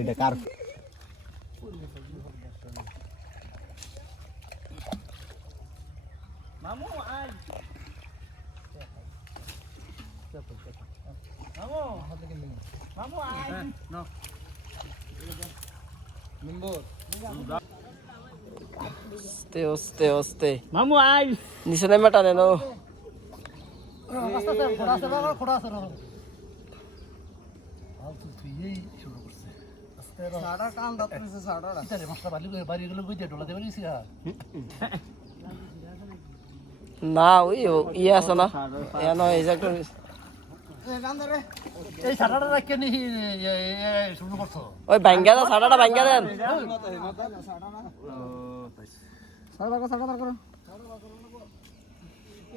এটা কার মামু আয়। মামু মামু আয়। অস্তে অস্তে অস্তে। মামু আয়। নিচে নেমে টানে নো না ওই ও- ইয়ে আছে না ইয়া নয় এই যে একটা এই সাটাটা রাখকে নি শুরু করছ ওই ভাঙ্গা দেন। সাদাটা ভাঙ্গা দেন। রান্দা আস্তে আলু দিয়ে টানে ফেলে না একটু টান দাও ওই আস্তে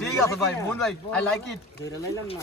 ঠিক আছে ভাই বোন ভাই আই লাইক ইট ধরে লাইলাম না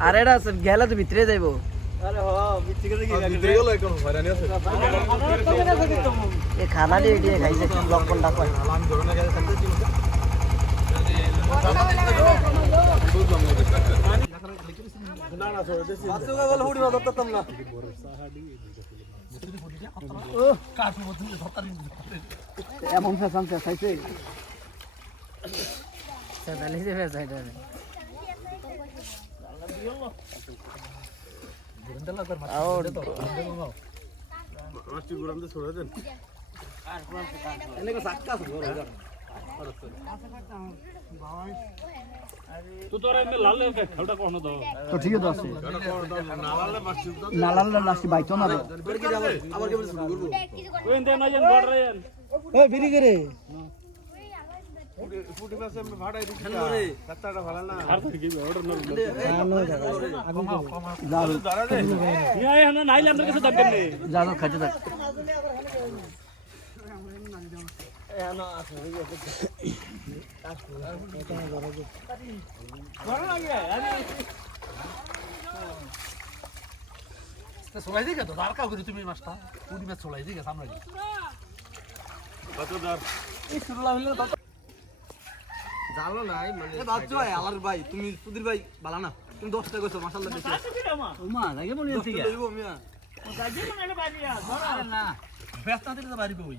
আরে এটা গেলে তো ভিতরে যাইবো। খানা দিয়ে খাইছে লক্ষণটা কয় আমি ধরে না কি না না সরে দেছি বাসু গেল হুড়ি না ধরতাম না এমন ফ্যাশন ফ্যাশাইছে সেদালিছে ফ্যাশাইছে আও মাছটি গুরাম দিয়ে ছড়ে দেন তো ঠিক আছে নালাল লাস্টি বাইতো না আবার আমরা ভাড়াই দিছি রে কাটাটা ভালো না তো খাইতে থাক তুমি মাছটা পুরি মাছ চলাই দিকে সামনে জানো নাই মানে বাচ্চু ভাই তুমি সুধীর ভাই বালা না তুমি দশটা কইছো মাসাল্লাহ বেশি মা লাগে হচ্ছে না ব্যস্ত দিলে তো বাড়িবে ওই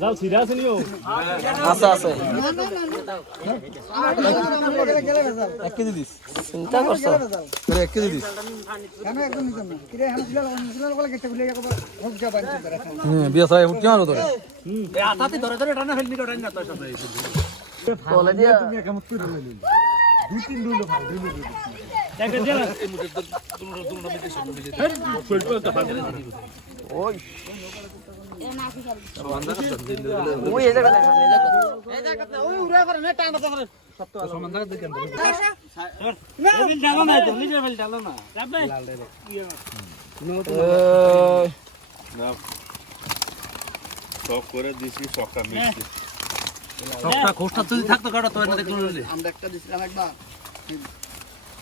যাও সিরা আছে নিও। আছে আছে। এক কেজি দিস। চিন্তা করছ? তোরে এক কেজি দিস। হ্যাঁ বিয়া সাহেব কি মারো তোরে। আতাতে ধরে ধরে টানা ফেলনি টানা না তোর সাথে বলে দিয়া দেখে দিলা ওই ওই এই জায়গা দেখেন এই জায়গা এবিল ডালো না তো নিজের বেল ডালো না যাবে এই, সব করে দিছি সকা মিষ্টি সবটা থাকতো কাটা তো ফুটি দিয়ে একটা জাগাত লো